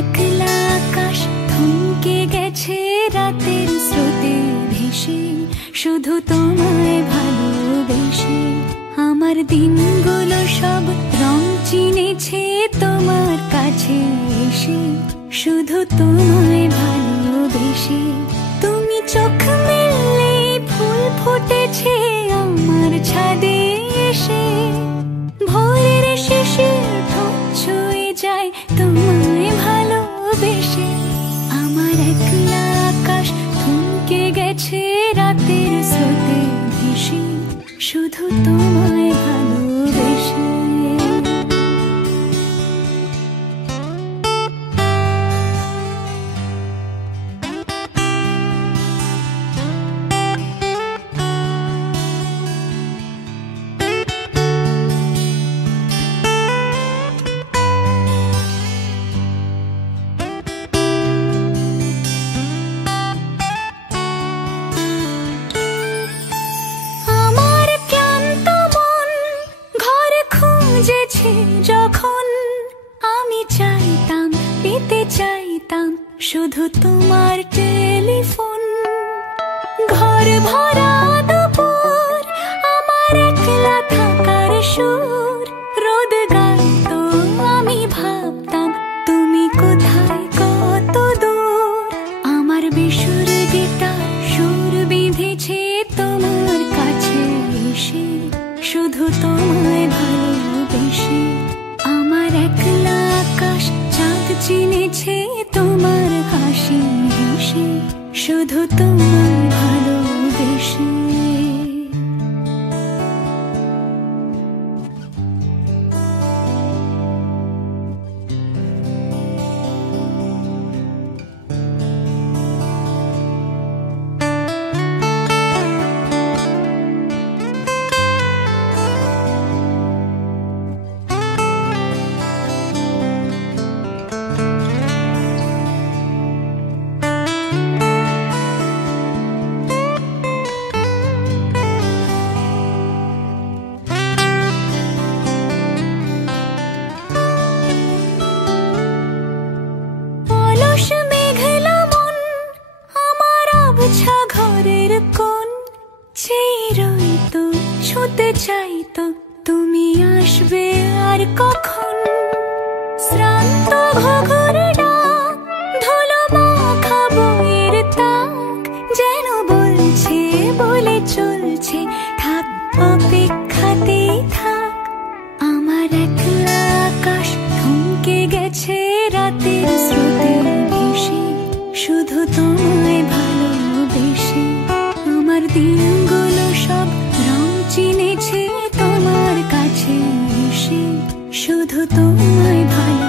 একলা আকাশ থমকে গেছে রাতের স্রোতে ভেসে, শুধু তোমায় ভালোবেসে। আমার দিনগুলো সব রং চিনেছে তোমার কাছে এসে, শুধু তোমায় ভালোবেসে। তুমি চোখ মেললে ফুল ফুটেছে আমার ছাদে এসে, ভোরের শেষের ঠোঁট ছুঁয়ে যায় তোমায় ভালোবেসে। আমার একলা আকাশ থমকে গেছে রাতের স্রোতে ভেসে, শুধু তোমায় ভালোবেসে। যখন আমি চাইতাম, পেতে চাইতাম শুধু তোমার টেলিফোন। ঘর ভরা দুপুর, আমার একলা থাকার সুর রোদ গাইতো, আমি ভাবতাম তুমি কোথায় কত দূর। আমার বেসুর গিটার সুর বিঁধেছে তোমার কাছে এসে, শুধু তোমায় ভালোবেসে। আমার একলা আকাশ চাঁদ চিনেছে তোমার হাসি হেসে, শুধু তোমায় ভালোবেসে। ঘরের কোণ চেয়ে রইতো, ছুঁতে চাইতো তুমি আসবে আর কখন। শ্রান্ত ঘুঘুর ডাক, ধুলো মাখা বইয়ের তাক, যেন বলছে বলে চলছে থাক অপেক্ষাতেই থাক। আমার একলা আকাশ থমকে গেছে রাতের স্রোতে ভেসে, শুধু তোমায় ভালোবেসে। আমার দিনগুলো সব রং চিনেছে তোমার কাছে এসে, শুধু তোমায় ভালো